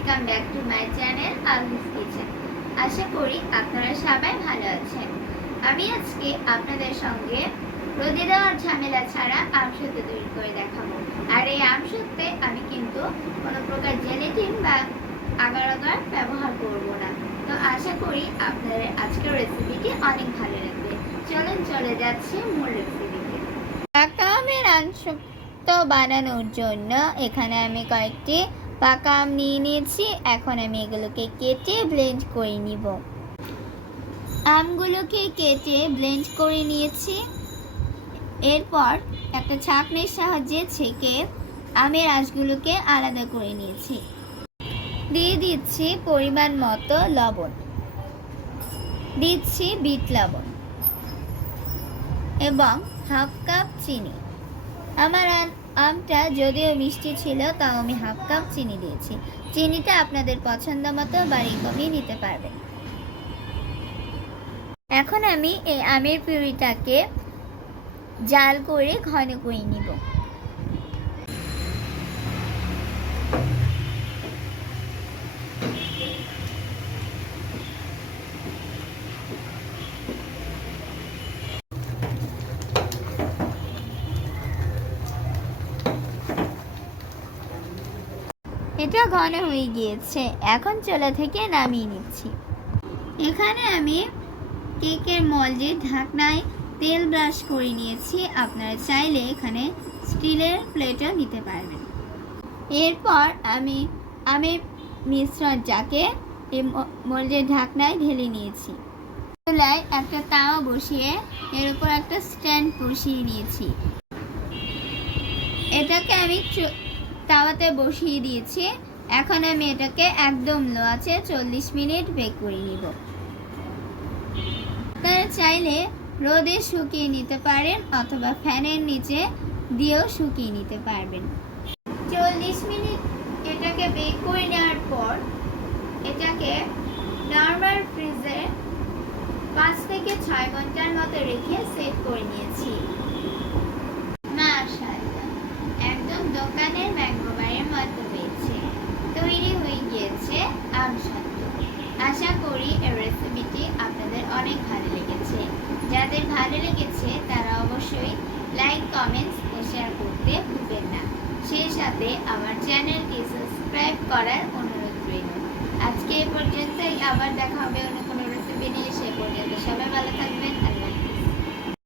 Welcome back to my channel Alvi's kitchen. আশা করি আপনারা সবাই ভালো আছেন। আমি আজকে আপনাদের সঙ্গে রোদে দেওয়ার ঝামেলা ছাড়া আমসত্ত্ব তৈরি করে দেখাবো। আর এই আমসত্ত্বে আমি কিন্তু কোনো প্রকার জেলেটিন বা আগার আগার ব্যবহার করব না। তো আশা করি আপনাদের আজকের রেসিপিটি অনেক ভালো লাগবে। চলুন চলে যাচ্ছে মূল রেসিপিতে। পাকা আমের আমসত্ত্ব বানানোর জন্য এখানে আমি কয়েকটি পাকা আম নিয়ে নিয়েছি। এখন আমি এগুলোকে কেটে ব্লেন্ড করে নিব। আমগুলোকে কেটে ব্লেন্ড করে নিয়েছি। এরপর একটা ছাঁকনির সাহায্যে ছেঁকে আমের আঁশগুলোকে আলাদা করে নিয়েছি। দিয়ে দিচ্ছি পরিমাণ মতো লবণ, দিচ্ছি বিট লবণ এবং হাফ কাপ চিনি। আমার আমটা যদিও মিষ্টি ছিল তাও আমি হাফ কাপ চিনি দিয়েছি। চিনিটা আপনাদের পছন্দ মতো বাড়ি কমিয়ে নিতে পারবেন। এখন আমি এই আমের পিউরিটাকে জাল করে ঘন করে নিব। এটা ঘন হয়ে গিয়েছে। এখন চুলা থেকে নামিয়ে নিচ্ছি। এখানে আমি কেকের মোল্ডের ঢাকনায় তেল ব্রাশ করে নিয়েছি। আপনারা চাইলে এখানে স্টিলের প্লেটও নিতে পারবেন। এরপর আমি আমের মিশ্রণটাকে এই মোল্ডের ঢাকনায় ঢেলে নিয়েছি। চুলায় একটা তাওয়া বসিয়ে এর উপর একটা স্ট্যান্ড বসিয়ে নিয়েছি। এটাকে আমি তাওয়াতে বসিয়ে দিয়েছি। এখন আমি এটাকে একদম লো আছে 40 মিনিট বেক করে নিব। আপনারা চাইলে রোদে শুকিয়ে নিতে পারেন অথবা ফ্যানের নিচে দিয়েও শুকিয়ে নিতে পারবেন। 40 মিনিট এটাকে বেক করে নেওয়ার পর এটাকে নরমাল ফ্রিজে 5 থেকে 6 ঘন্টার মতো রেখে সেট করে নিয়েছি। মাশাআল্লাহ, একদম দোকানের ম্যাঙ্গো বারের মতো হয়েছে। তৈরি হয়ে গিয়েছে আমসত্ত্ব। আশা করি এই রেসিপিটি আপনাদের অনেক ভালো লেগেছে। যাদের ভালো লেগেছে তারা অবশ্যই লাইক, কমেন্টস ও শেয়ার করতে ভুলবেন না। সেই সাথে আমার চ্যানেলটি সাবস্ক্রাইব করার অনুরোধ রইল। আজকে এই পর্যন্তই। আবার দেখা হবে অন্য কোনো রেসিপি নিয়ে। সে পর্যন্ত সবাই ভালো থাকবেন।